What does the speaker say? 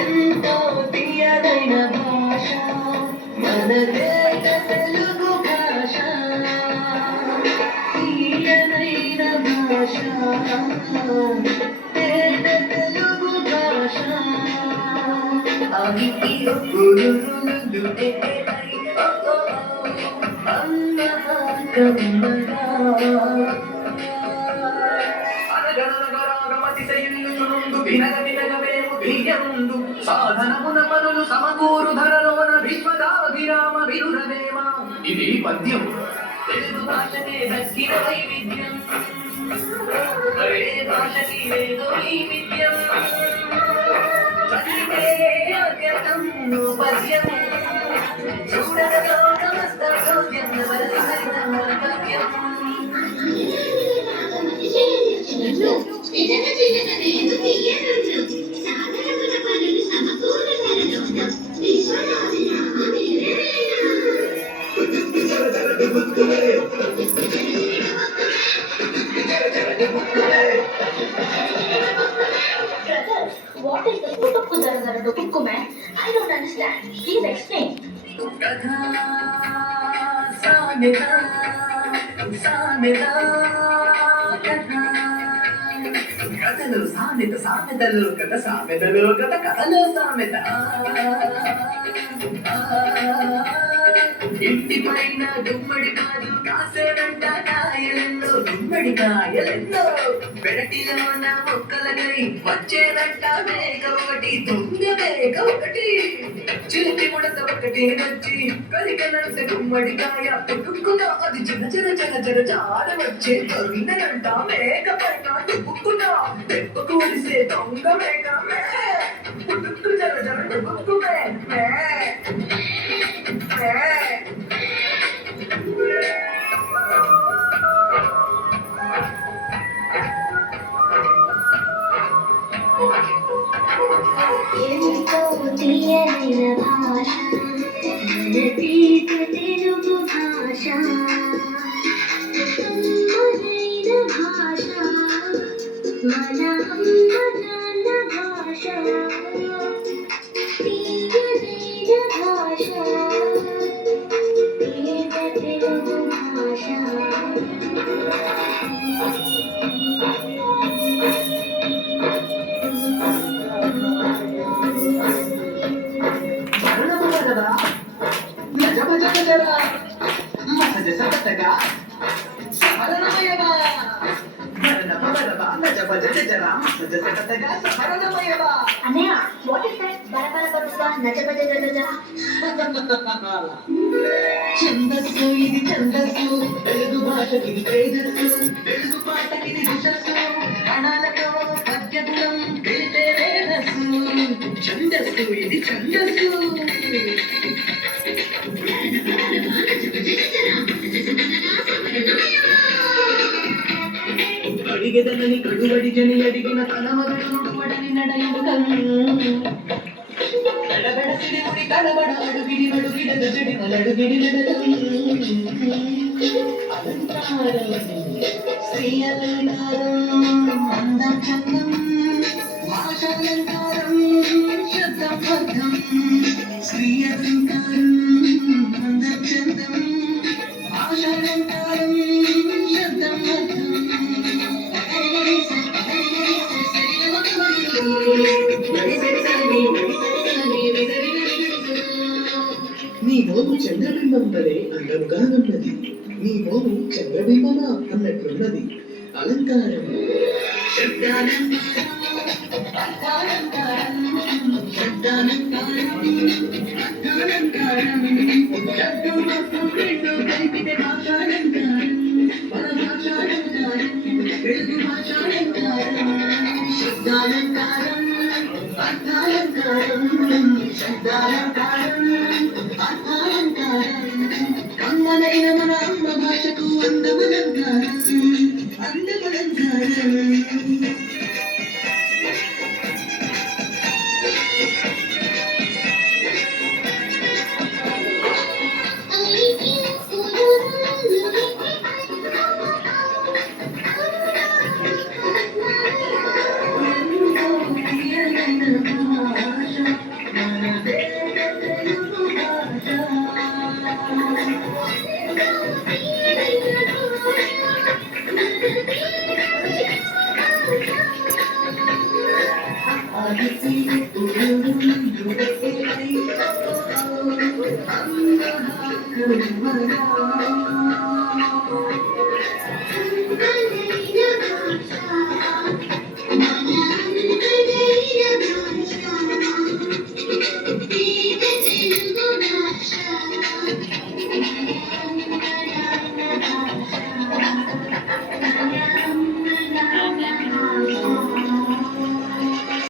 ఎంతో తీయదైన భాష మనదే తెలుగు భాష, తీయదైన భాష తెలుగు భాష. సాధనమున పనులు సమకూరు ధరలోన విశ్వదాభిరామ విరుధదేవ. ఇది పద్యం. తెలుగు భాషకే దక్కిన వైవిధ్యం, ఏ భాషకి లేదు ఈ విద్యం. చదివితే అత్యతం పద్యం, చూడగలో సమస్త సౌద్యం పద్యం. What is the Putukku Daradara Dukukku man? I don't understand. Please explain. కథలు సామెత, సామెతలు కథ, సామెతలు కథ, కథలు సామెత. ఇంటి పైన గుమ్మడి కాదు కాసేనంట కాయలెన్నో, గుమ్మడి కాయలెన్నో. పెరటిలోన మొక్కలకై వచ్చేనంట మేక ఒకటి, దొంగ మేక ఒకటి. చిలిపి ముడత ఒకటి వచ్చి కరికనంట గుమ్మడికాయ, పుట్టుకున్నా అది చిన్న చిన్న చిన్న చిన్న జాడ వచ్చే దొరికినంట మేక పైన దుబ్బుకున్నా దెబ్బకు వడిసే దొంగ మేక మే. పుట్టుకు జర జర దుబ్బుకు మే మే మే. ఎంతో తీయదైన భాష మనదీత తెలుగు భాష, అమ్మదైన భాష మన అమ్మ నాన్న భాష, తీయదైన భాష తీయద తెలుగు భాష. Anaya, what is that? Bara baruga, naja naja. ఛందస్సు ఇది ఛందస్సు, తెలుగు భాషకి తేజస్సు, తెలుగు పాటకి దిశస్సు, కణాలతో పద్యగుణం తెలిపే వేదస్సు. ఛందస్సు ఇది ఛందస్సు. అడిగెదనని కడువడిగని అడిగిన తన మగడు పడని నడయుగం. కడబడ సిడిముడి కడబడ అడుగిడి నడుగిడ గజడి నడుగిడి నడగం. అలంకారం శ్రీ అలంకారం, అందం చందం భాషాలంకారం, శబ్దం అర్థం. శ్రీ అలంకారం అందం చందం భాషాలంకారం, శబ్దం అర్థం. నీ మోము చంద్రబింబం వలె అందముగా ఉన్నది, నీ మోము చంద్రబింబమా అన్నట్లున్నది. అలంకారం శబ్దాలంకారం, అర్థాలంకారం, శబ్దాలంకారం, అర్థాలంకారం. శబ్దం అర్థం రెండు కలిపితే భాషాలంకారం, పరభాషాలంకారం, తెలుగు భాషాలంకారం. శబ్దాలంకారం, అర్థాలంకారం, శబ్దాలంకారం, అర్థాలంకారం. కమ్మనైన మన అమ్మ భాషకు అందమలంకారం, అందమలంకారం. ప్రేమగా